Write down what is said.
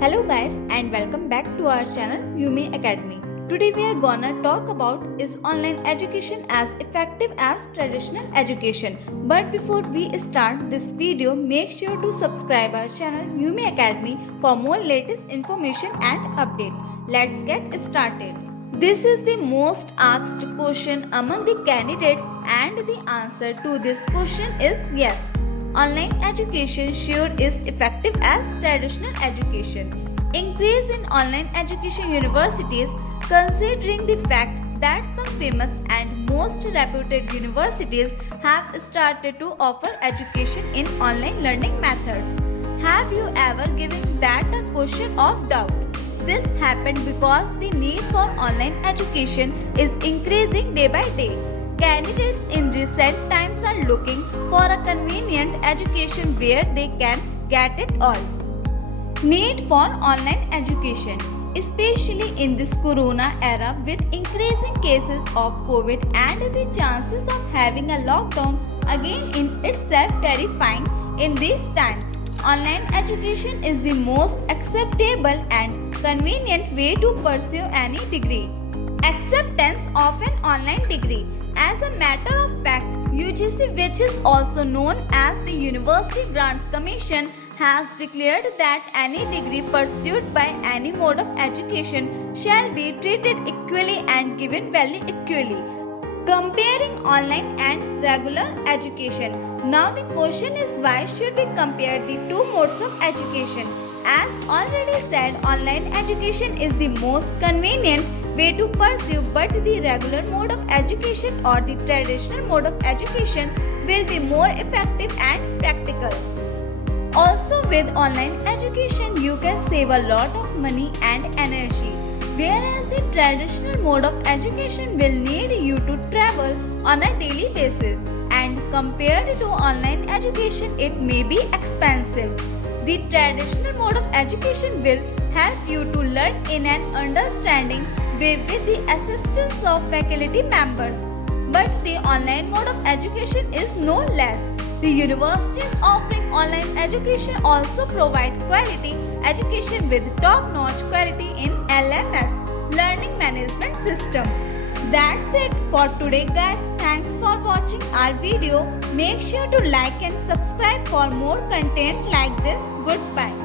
Hello guys and welcome back to our channel Yumi Academy. Today we are gonna talk about is online education as effective as traditional education. But before we start this video, make sure to subscribe our channel Yumi Academy for more latest information and update. Let's get started. This is the most asked question among the candidates and the answer to this question is yes. Online education sure is effective as traditional education. Increase in online education universities considering the fact that some famous and most reputed universities have started to offer education in online learning methods. Have you ever given that a question of doubt? This happened because the need for online education is increasing day by day. Candidates in recent times are looking for a convenient education where they can get it all. Need for online education, especially in this corona era with increasing cases of COVID and the chances of having a lockdown again in itself terrifying in these times. Online education is the most acceptable and convenient way to pursue any degree. Acceptance of an online degree. As a matter of fact, UGC, which is also known as the University Grants Commission, has declared that any degree pursued by any mode of education shall be treated equally and given value equally. Comparing online and regular education. Now the question is, why should we compare the two modes of education? As already said, online education is the most convenient way to pursue, but the regular mode of education or the traditional mode of education will be more effective and practical. Also, with online education, you can save a lot of money and energy, whereas the traditional mode of education will need you to travel on a daily basis, and compared to online education, it may be expensive. The traditional mode of education will help you to learn in an understanding way with the assistance of faculty members. But the online mode of education is no less. The universities offering online education also provide quality education with top-notch quality in LMS, Learning Management System. That's it for today guys. Thanks for watching our video. Make sure to like and subscribe for more content like this. Goodbye.